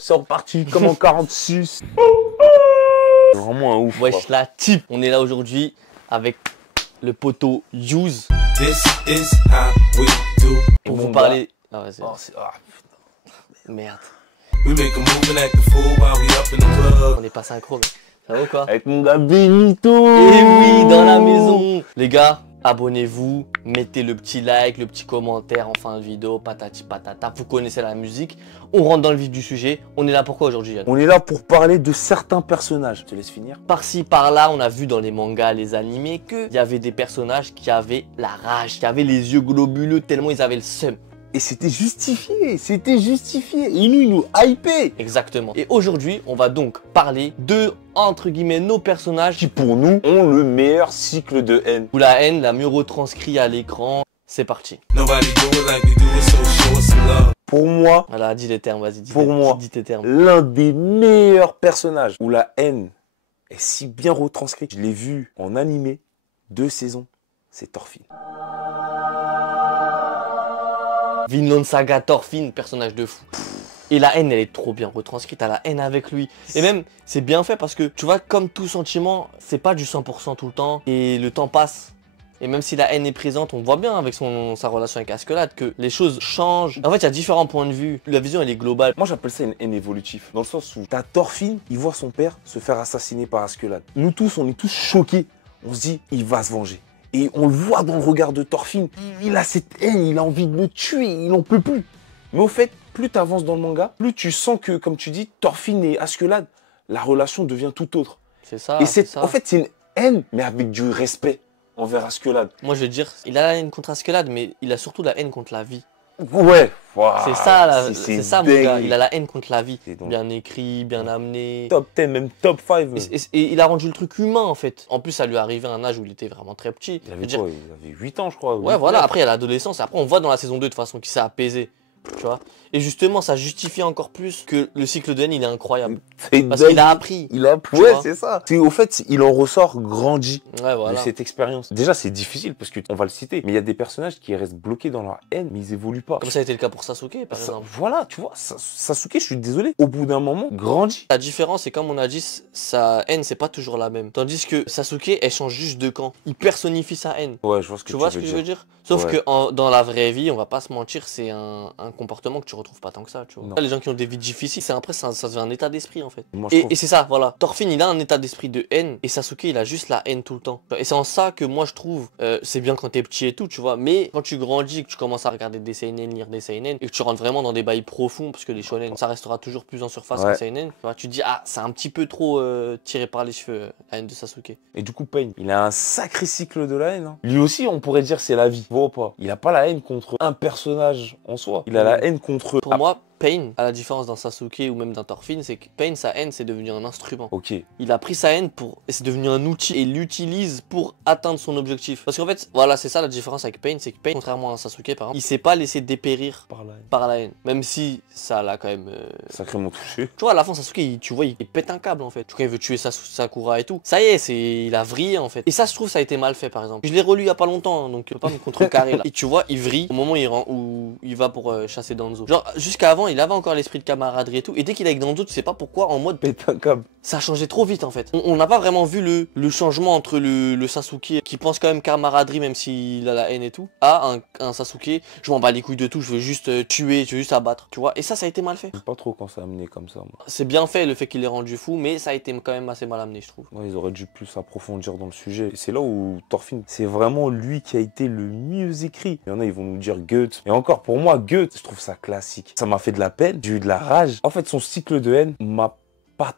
C'est reparti comme en 46. Vraiment un ouf. Wesh la type. On est là aujourd'hui avec le poteau Use. Pour vous parler. Ah ouais, merde. On est pas synchro, mais ça va ou quoi? Avec mon gars Benito. Et oui, dans la maison. Les gars, abonnez-vous, mettez le petit like, le petit commentaire en fin de vidéo, patati patata. Vous connaissez la musique. On rentre dans le vif du sujet. On est là pourquoi aujourd'hui, Yann? On est là pour parler de certains personnages. Je te laisse finir. Par-ci, par-là, on a vu dans les mangas, les animés, qu'il y avait des personnages qui avaient la rage, qui avaient les yeux globuleux tellement ils avaient le seum. Et c'était justifié, c'était justifié. Et nous, ils nous hypaient. Exactement. Et aujourd'hui, on va donc parler de, entre guillemets, nos personnages Qui, pour nous, ont le meilleur cycle de haine. où la haine l'a mieux retranscrit à l'écran. C'est parti. Pour moi, Voilà, dis les termes, vas-y, dis tes termes. l'un des meilleurs personnages où la haine est si bien retranscrite, je l'ai vu en animé, 2 saisons, c'est Thorfinn. Vinland Saga, Thorfinn, personnage de fou. Et la haine, elle est trop bien retranscrite, t'as la haine avec lui. Et même, c'est bien fait parce que, tu vois, comme tout sentiment, c'est pas du 100% tout le temps. Et le temps passe. Et même si la haine est présente, on voit bien avec sa relation avec Askeladd que les choses changent. En fait, il y a différents points de vue. La vision, elle est globale. Moi, j'appelle ça une haine évolutive. Dans le sens où t'as Thorfinn, il voit son père se faire assassiner par Askeladd. Nous tous, on est tous choqués. On se dit, il va se venger. Et on le voit dans le regard de Thorfinn. Il a cette haine, il a envie de le tuer, il n'en peut plus. Mais au fait, plus tu avances dans le manga, plus tu sens que, comme tu dis, Thorfinn et Askeladd, la relation devient tout autre. C'est ça, Et c'est ça. en fait, c'est une haine, mais avec du respect envers Askeladd. Moi, je veux dire, il a la haine contre Askeladd, mais il a surtout la haine contre la vie. Ouais, wow, C'est ça, c'est ça, mon gars. dingue. Il a la haine contre la vie. C'est donc Bien écrit, bien amené. top 10, même top 5. Et il a rendu le truc humain, en fait. En plus, ça lui est arrivé à un âge où il était vraiment très petit. Il Je avait veux dire, quoi? Il avait 8 ans, je crois. ouais, voilà. Après, il y a l'adolescence. Après, on voit dans la saison 2, de toute façon, qu'il s'est apaisé. Tu vois. Et justement, ça justifie encore plus que le cycle de haine, il est incroyable. Parce qu'il a appris. Il a Tu ouais, vois. c'est ça. Au fait, il en ressort grandi Ouais, de voilà. cette expérience. Déjà, c'est difficile parce qu'on va le citer, mais il y a des personnages qui restent bloqués dans leur haine, mais ils évoluent pas. Comme ça a été le cas pour Sasuke, par exemple. Voilà, tu vois, Sasuke, je suis désolé, au bout d'un moment, grandit. La différence, c'est comme on a dit, sa haine, c'est pas toujours la même. Tandis que Sasuke, elle change juste de camp. Il personnifie sa haine. Ouais, je vois ce que Tu vois ce que je veux dire? Sauf Ouais. que dans la vraie vie, on va pas se mentir, c'est un comportement que tu retrouves pas tant que ça, tu vois. Non. Les gens qui ont des vies difficiles, c'est après ça devient un état d'esprit en fait. Moi, je Et, trouve- et c'est ça, voilà. Thorfinn, il a un état d'esprit de haine et Sasuke, il a juste la haine tout le temps. Et c'est en ça que moi je trouve, c'est bien quand t'es petit et tout, tu vois. Mais quand tu grandis, que tu commences à regarder des seinen, lire des seinen et que tu rentres vraiment dans des bails profonds, parce que les shonen, ça restera toujours plus en surface Ouais. qu'un seinen, tu vois, tu te dis ah, c'est un petit peu trop tiré par les cheveux la haine de Sasuke. Et du coup, Pain, il a un sacré cycle de la haine. Hein. Lui aussi, on pourrait dire c'est la vie. Tu vois pas. Il a pas la haine contre un personnage en soi. Il a la haine contre. Pour moi, Pain, à la différence d'un Sasuke ou même d'un Thorfinn, c'est que Pain, sa haine, c'est devenu un instrument. Ok. Il a pris sa haine et c'est devenu un outil et il l'utilise pour atteindre son objectif. Parce qu'en fait, voilà, c'est ça la différence avec Pain, c'est que Pain, contrairement à Sasuke par exemple, il s'est pas laissé dépérir Par la haine. par la haine. Même si ça l'a quand même... Sacrément touché. Tu vois, à la fin, Sasuke, tu vois, il pète un câble en fait. Quand il veut tuer Sakura et tout, ça y est, il a vrillé en fait. Et ça, je trouve, ça a été mal fait par exemple. Je l'ai relu il y a pas longtemps, hein, donc je peux pas me contrecarrer là. Et tu vois, il vrille au moment où il va pour chasser Danzo. Genre, jusqu'à avant, il avait encore l'esprit de camaraderie et tout. Et dès qu'il est avec Danzo, tu sais pas pourquoi, en mode... Pète un câble. Ça a changé trop vite en fait. On n'a pas vraiment vu le changement entre le Sasuke qui pense quand même camaraderie même s'il a la haine et tout, à un Sasuke, je m'en bats les couilles de tout, je veux juste tuer, je veux juste abattre, tu vois. Et ça a été mal fait. J'aime pas trop quand ça amené comme ça, moi. C'est bien fait le fait qu'il l'ait rendu fou, mais ça a été quand même assez mal amené, je trouve. Ouais, ils auraient dû plus approfondir dans le sujet. Et c'est là où Thorfinn, c'est vraiment lui qui a été le mieux écrit. Il y en a, ils vont nous dire Goethe. Et encore, pour moi, Goethe, je trouve ça classique. Ça m'a fait de la peine, j'ai eu de la rage. En fait, son cycle de haine m'a pas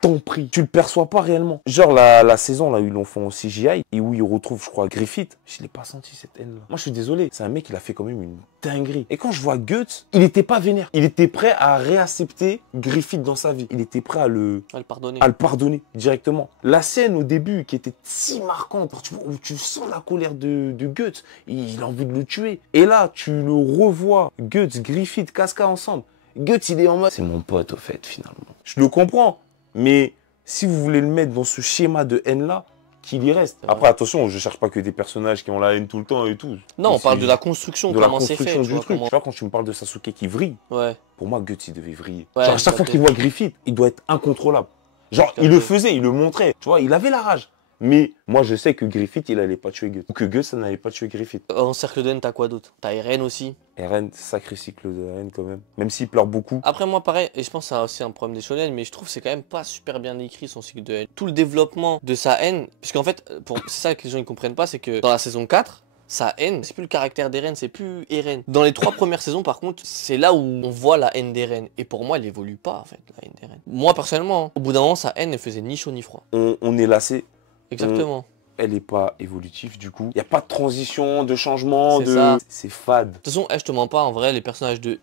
tant pris. Tu le perçois pas réellement. Genre la saison là où ils l'ont fait au CGI et où ils retrouvent, je crois, Griffith. Je l'ai pas senti cette haine là. Moi, je suis désolé. C'est un mec, il a fait quand même une dinguerie. Et quand je vois Goethe, il était pas vénère. Il était prêt à réaccepter Griffith dans sa vie. Il était prêt à le pardonner directement. La scène au début qui était si marquante, tu vois, où tu sens la colère de Goethe, il a envie de le tuer. Et là, tu le revois, Goethe, Griffith, Casca ensemble. Goethe, il est en mode, c'est mon pote au fait, finalement. Je le comprends, mais si vous voulez le mettre dans ce schéma de haine-là, qu'il y reste. Après, attention, je cherche pas que des personnages qui ont la haine tout le temps et tout. Non, on C'est parle de la construction, de la comment c'est fait. construction Tu du vois, truc. comment... Tu vois, quand tu me parles de Sasuke qui vrille, Ouais. pour moi, Guts, il devait vriller. Ouais, Genre, à chaque fois qu'il voit Griffith, il doit être incontrôlable. Genre, il le faisait, il le montrait. Tu vois, il avait la rage. Mais moi, je sais que Griffith, il allait pas tuer Guts. Ou que Guts, ça n'allait pas tuer Griffith. En cercle de haine, t'as quoi d'autre? T'as Eren aussi. Eren, sacré cycle de haine quand même. Même s'il pleure beaucoup. Après, moi, pareil, et je pense que c'est aussi un problème des shonen, mais je trouve que c'est quand même pas super bien écrit son cycle de haine. Tout le développement de sa haine, puisqu'en fait, c'est ça que les gens ils comprennent pas, c'est que dans la saison 4, sa haine, c'est plus le caractère d'Eren, c'est plus Eren. Dans les 3 premières saisons, par contre, c'est là où on voit la haine d'Eren. Et pour moi, elle évolue pas, en fait, la haine d'Eren. Moi, personnellement, hein, au bout d'un moment, sa haine, elle faisait ni chaud ni froid. On est lassé. Exactement. Elle n'est pas évolutive du coup. Il n'y a pas de transition, de changement, C'est ça. c'est fade. De toute façon, je te mens pas, en vrai, les personnages de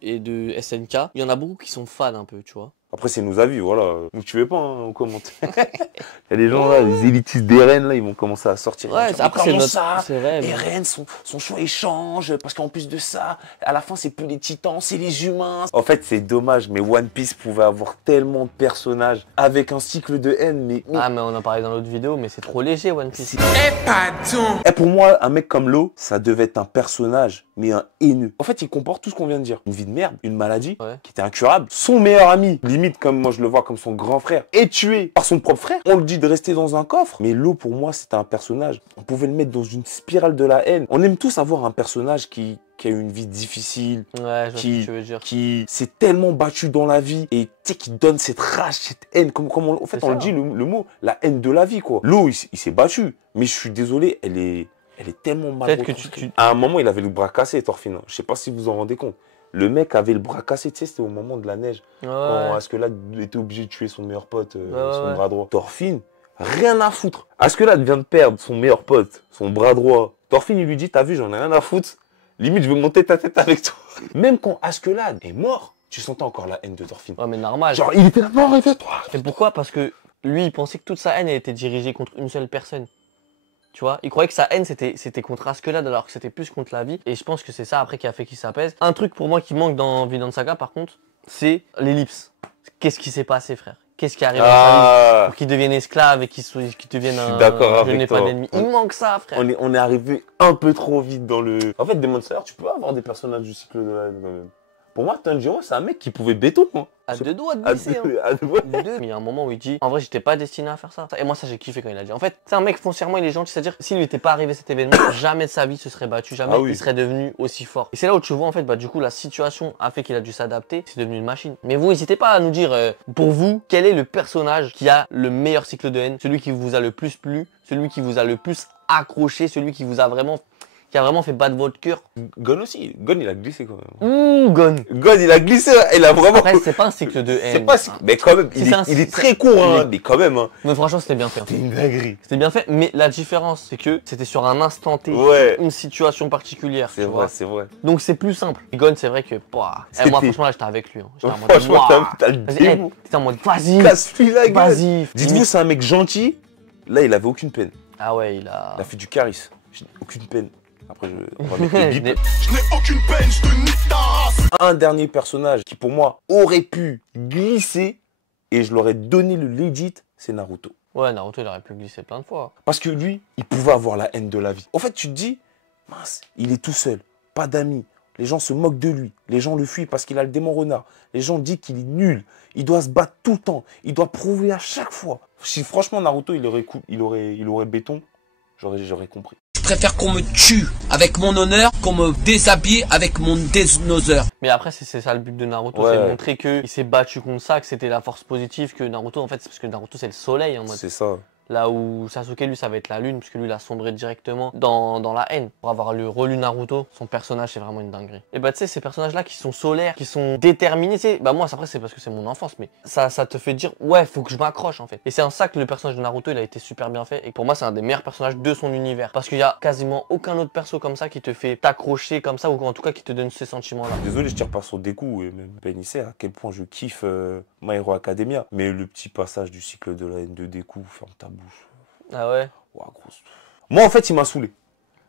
SNK, il y en a beaucoup qui sont fades un peu, tu vois. Après, c'est nos avis, voilà. Vous tuez pas en commentaire. Il y a des gens là, les élitistes d'Eren, là, ils vont commencer à sortir. Ouais, après, c'est notre... ça. C'est vrai. Mais... Eren, son choix il change, parce qu'en plus de ça, à la fin, c'est plus les titans, c'est les humains. En fait, c'est dommage, mais One Piece pouvait avoir tellement de personnages avec un cycle de haine, mais... Ah, mais on en parlait dans l'autre vidéo, mais c'est trop léger, One Piece. Et pour moi, un mec comme Law, ça devait être un personnage, mais un haineux. En fait, il comporte tout ce qu'on vient de dire. Une vie de merde, une maladie, Ouais. qui était incurable. Son meilleur ami, limite comme moi je le vois comme son grand frère, est tué par son propre frère. On le dit de rester dans un coffre. Mais Law, pour moi, c'était un personnage. On pouvait le mettre dans une spirale de la haine. On aime tous avoir un personnage qui a eu une vie difficile, Ouais, je vois ce que tu veux dire. qui s'est tellement battu dans la vie et tu sais, qui donne cette rage, cette haine. En fait, on le dit le mot, la haine de la vie, quoi. Law, il s'est battu. Mais je suis désolé, elle est tellement mal Peut-être que retranscrite. À un moment, il avait le bras cassé, Thorfinn. Je sais pas si vous vous en rendez compte. Le mec avait le bras cassé, tu sais, c'était au moment de la neige. Ouais. Quand Askeladd était obligé de tuer son meilleur pote, son Ouais. bras droit. Thorfinn, rien à foutre. Askeladd vient de perdre son meilleur pote, son bras droit. Thorfinn, il lui dit, t'as vu, j'en ai rien à foutre. Limite, je veux monter ta tête avec toi. Même quand Askeladd est mort, tu sentais encore la haine de Thorfinn. Ouais, mais normal. Genre, il était là, non, réveille-toi. Et pourquoi? Parce que lui, il pensait que toute sa haine elle était dirigée contre une seule personne. Tu vois, il croyait que sa haine c'était contre Askeladd alors que c'était plus contre la vie. Et je pense que c'est ça après qui a fait qu'il s'apaise. Un truc pour moi qui manque dans Vinland Saga par contre, c'est l'ellipse. Qu'est-ce qui s'est passé, frère? Qu'est-ce qui est arrivé dans sa vie pour qu'il devienne esclave et qu'il devienne un... d'accord je avec n'ai toi. pas d'ennemi. Il manque ça, frère. On est arrivé un peu trop vite dans le... En fait, Demon Slayer, tu peux avoir des personnages du cycle de la haine quand même. Pour moi, Tanjiro, c'est un mec qui pouvait béton, moi. À deux doigts de À glisser. deux- à deux- Mais il y a un moment où il dit en vrai j'étais pas destiné à faire ça. Et moi ça j'ai kiffé quand il a dit. En fait c'est un mec foncièrement il est gentil, c'est-à-dire s'il lui était pas arrivé cet événement, jamais de sa vie se serait battu, jamais Ah oui. il serait devenu aussi fort. Et c'est là où tu vois en fait bah du coup la situation a fait qu'il a dû s'adapter, c'est devenu une machine. Mais vous n'hésitez pas à nous dire pour vous quel est le personnage qui a le meilleur cycle de haine, celui qui vous a le plus plu, celui qui vous a le plus accroché, celui qui vous a vraiment qui a vraiment fait battre votre cœur. Gon aussi. Gon, il a glissé quand même. Gon. Gon, il a glissé. Il a vraiment... Après c'est pas un cycle de haine. C'est pas... Mais quand même, Si il c'est un- est très court, hein. il Mais quand même, hein. Mais franchement c'était bien fait. C'était une dinguerie. C'était bien fait, mais la différence, c'est que c'était sur un instant T, Ouais. une situation particulière. C'est tu vrai, vois. c'est vrai. Donc c'est plus simple. Gon, c'est vrai que, moi C'était- franchement, là, j'étais avec lui. Hein. J'étais en mode, Franchement, Ouah. t'as le Vas-y, démon. t'étais en mode, vas-y, Casse-lui la gueule. vas-y. Dites-vous, c'est un mec gentil. Là, il avait aucune peine. Ah ouais, il a. Il a fait du charisme. J'ai aucune peine. Après, on va mettre le Je bip. n'ai- Je n'ai aucune peine, je te nique ta race. Un dernier personnage qui, pour moi, aurait pu glisser et je l'aurais donné le legit, c'est Naruto. Ouais, Naruto, il aurait pu glisser plein de fois. Parce que lui, il pouvait avoir la haine de la vie. En fait, tu te dis, mince, il est tout seul, pas d'amis. Les gens se moquent de lui. Les gens le fuient parce qu'il a le démon renard. Les gens disent qu'il est nul. Il doit se battre tout le temps. Il doit prouver à chaque fois. Si franchement Naruto, il aurait béton, j'aurais compris. Je préfère qu'on me tue avec mon honneur qu'on me déshabille avec mon déshonneur. Mais après, c'est ça le but de Naruto, Ouais. c'est de montrer qu'il s'est battu contre ça, que c'était la force positive, que Naruto, en fait, c'est parce que Naruto, c'est le soleil en mode. C'est ça. Là où Sasuke, lui, ça va être la lune, puisque lui, il a sombré directement dans la haine. Pour avoir relu Naruto, son personnage, c'est vraiment une dinguerie. Et bah, tu sais, ces personnages-là qui sont solaires, qui sont déterminés, tu sais, bah, moi, après, c'est parce que c'est mon enfance, mais ça te fait dire, ouais, faut que je m'accroche, en fait. Et c'est en ça que le personnage de Naruto, il a été super bien fait. Et pour moi, c'est un des meilleurs personnages de son univers. Parce qu'il y a quasiment aucun autre perso comme ça qui te fait t'accrocher comme ça, ou en tout cas qui te donne ces sentiments-là. Désolé, je tire pas sur Deku et même Ben il sait à quel point je kiffe My Hero Academia. Mais le petit passage du cycle de la haine de Deku, ferme ta bouche. Ah ouais? Ouah, grosse. Moi, en fait, il m'a saoulé.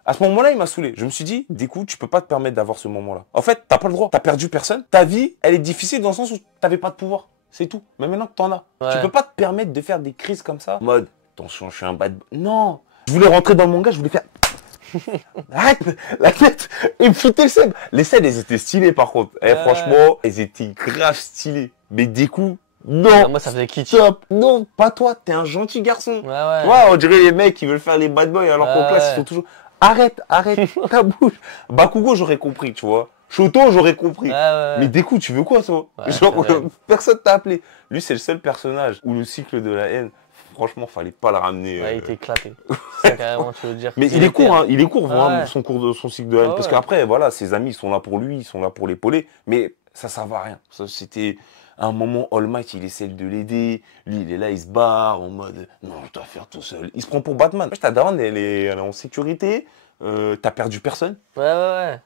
À ce moment-là, il m'a saoulé. Je me suis dit, Deku, tu peux pas te permettre d'avoir ce moment-là. En fait, t'as pas le droit. T'as perdu personne. Ta vie, elle est difficile dans le sens où t'avais pas de pouvoir. C'est tout. Mais maintenant que t'en as, Ouais. tu peux pas te permettre de faire des crises comme ça. Mode, attention, je suis un bad boy. Non, Je voulais rentrer dans le manga, je voulais faire... Arrête la tête. Il me foutait le seum. Les scènes, elles étaient stylées par contre. Franchement, elles étaient grave stylées. Mais des coups, non. Ah, moi, ça faisait kitsch. Stop. Non, pas toi. T'es un gentil garçon. Ouais. Ouais, on dirait les mecs qui veulent faire les bad boys alors qu'en classe, ils sont toujours... Arrête ta bouche. Bakugo, j'aurais compris, tu vois. Shoto, j'aurais compris. Mais des coups, tu veux quoi, toi? Genre, personne t'a appelé. Lui, c'est le seul personnage où le cycle de la haine... Franchement, fallait pas le ramener. Ouais, il était éclaté. C'est carrément, tu veux dire. Mais il est court, hein. Il est court, vraiment, Ouais. son cycle de haine. Parce qu'après, voilà, ses amis, ils sont là pour lui, ils sont là pour l'épauler. Mais ça servait à rien. Ça, c'était un moment, All Might, il essaie de l'aider. Lui, il est là, il se barre en mode, non, je dois faire tout seul. Il se prend pour Batman. Ta daronne, elle est en sécurité. T'as perdu personne. Ouais.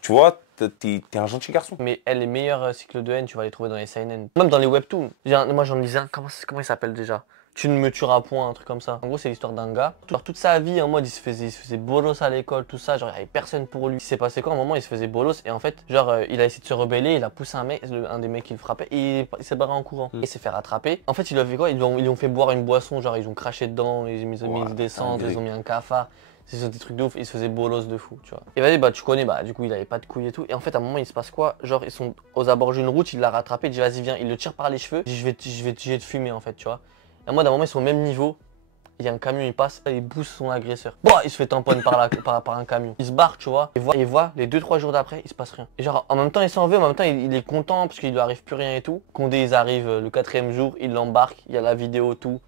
Tu vois, t'es un gentil garçon. Mais les meilleurs cycles de haine, tu vas les trouver dans les seinen. Même dans les webtoons. Moi, j'en lisais un. Comment il s'appelle déjà? Tu ne me tueras point, un truc comme ça. En gros, c'est l'histoire d'un gars. Genre, toute sa vie, en mode, il se faisait bolos à l'école, tout ça. Genre, il n'y avait personne pour lui. Il s'est passé quoi? À un moment, il se faisait bolos. Et en fait, genre, il a essayé de se rebeller. Il a poussé un mec, un des mecs qui le frappait. Et il s'est barré en courant. Il s'est fait rattraper. En fait, il lui a fait quoi? Ils lui ont fait boire une boisson. Genre, ils ont craché dedans. Ils ont mis des cendres. Ils ont mis un cafard. C'est des trucs de ouf, il se faisait bolos de fou, tu vois. Et vas-y, bah tu connais, bah du coup il avait pas de couilles et tout. Et en fait, à un moment, il se passe quoi? Genre, ils sont aux abords d'une route, il l'a rattrapé, il dit vas-y, viens. Il le tire par les cheveux, il dit je vais te fumer en fait, tu vois. Et moi, d'un moment, ils sont au même niveau. Il y a un camion, il passe, il booste son agresseur. Bon, il se fait tamponner par un camion. Il se barre, tu vois. Et voit, les 2-3 jours d'après, il se passe rien. Et genre, en même temps, il s'en veut, en même temps, il est content parce qu'il lui arrive plus rien et tout. Condé, ils arrivent le 4e jour, il l'embarque, il y a la vidéo, tout.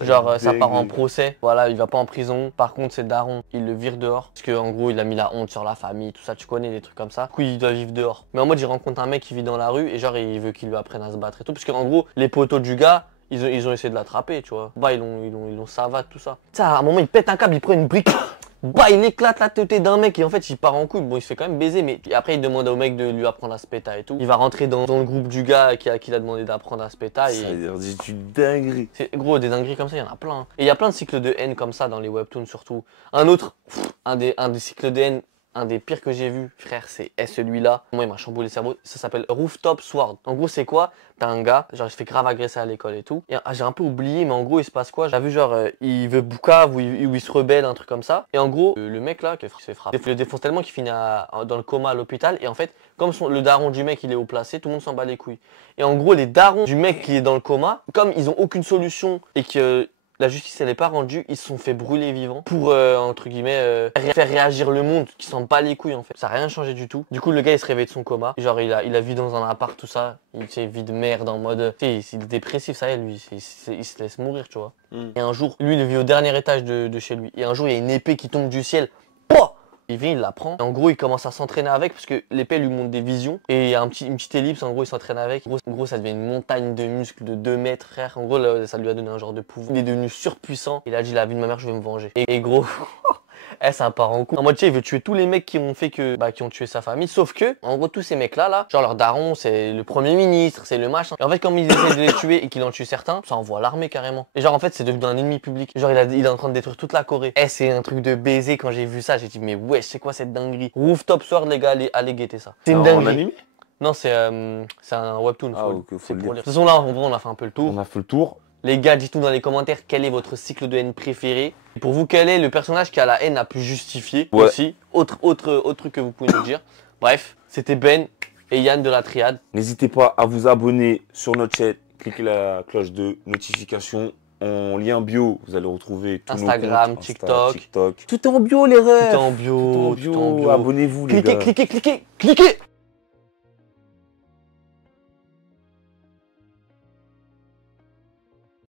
Genre, ça part en procès. Voilà, il va pas en prison. Par contre, c'est daron, il le vire dehors. Parce qu'en gros, il a mis la honte sur la famille, tout ça, tu connais, des trucs comme ça. Du coup, il doit vivre dehors. Mais en mode, il rencontre un mec qui vit dans la rue et genre, il veut qu'il lui apprenne à se battre et tout. Parce qu'en gros, les potos du gars, ils ont essayé de l'attraper, tu vois. Bah, ils l'ont savate, tout ça. Tu sais, à un moment, il pète un câble, il prend une brique. Bah, il éclate la tête d'un mec et en fait, il part en couille. Bon, il se fait quand même baiser, mais après, il demande au mec de lui apprendre à se péta et tout. Il va rentrer dans le groupe du gars qui l'a demandé d'apprendre à se péta. Ça veut dire du dinguerie. Gros, des dingueries comme ça, il y en a plein. Et il y a plein de cycles de haine comme ça dans les webtoons surtout. Un autre, un des cycles de haine. Un des pires que j'ai vu, frère, c'est celui-là. Moi, il m'a chamboulé le cerveau. Ça s'appelle Rooftop Sword. En gros, c'est quoi? T'as un gars, genre, il se fait grave agresser à l'école et tout. Et j'ai un peu oublié, mais en gros, il se passe quoi? J'ai vu, genre, il veut boucave ou il se rebelle, un truc comme ça. Et en gros, le mec là, qui se fait frapper, il le défonce tellement qu'il finit dans le coma à l'hôpital. Et en fait, comme le daron du mec, il est haut placé, tout le monde s'en bat les couilles. Et en gros, les darons du mec qui est dans le coma, comme ils ont aucune solution et que la justice elle n'est pas rendue, ils se sont fait brûler vivants pour entre guillemets faire réagir le monde qui s'en bat les couilles en fait. Ça n'a rien changé du tout. Du coup le gars il se réveille de son coma, genre il a vu dans un appart tout ça, il vit de merde en mode, tu sais, il est dépressif ça y est lui, il se laisse mourir tu vois. Et un jour, lui il vit au dernier étage de chez lui et un jour il y a une épée qui tombe du ciel. Pouah, il vient, il la prend. En gros, il commence à s'entraîner avec parce que l'épée lui montre des visions. Et il y a une petite ellipse, en gros, il s'entraîne avec. En gros, ça devient une montagne de muscles de 2 mètres, frère. En gros, là, ça lui a donné un genre de pouvoir. Il est devenu surpuissant. Il a dit, la vie de ma mère, je vais me venger. Et gros, ça part en coup. En mode, tu sais, il veut tuer tous les mecs qui ont tué sa famille. Sauf que, en gros, tous ces mecs-là, genre leur daron, c'est le premier ministre, c'est le machin. Et en fait, comme ils essaient de les tuer et qu'il en tue certains, ça envoie l'armée carrément. Et genre, en fait, c'est devenu un ennemi public. Genre, il est en train de détruire toute la Corée. C'est un truc de baiser. Quand j'ai vu ça, j'ai dit, mais ouais, c'est quoi cette dinguerie? Rooftop Sword, les gars, allez guetter ça. C'est une dinguerie. Animé? Non, c'est un webtoon. Faut le lire. De toute façon, là, on a fait un peu le tour. On a fait le tour. Les gars, dites-nous dans les commentaires quel est votre cycle de haine préféré. Et pour vous, quel est le personnage qui a la haine la plus justifiée aussi. Autre truc que vous pouvez nous dire. Bref, c'était Ben et Yann de la Triade. N'hésitez pas à vous abonner sur notre chaîne. Cliquez la cloche de notification. En lien bio, vous allez retrouver tous Instagram, nos comptes, TikTok. TikTok. Tout est en bio, les rêves. Tout est en bio. Abonnez-vous, les gars. Cliquez.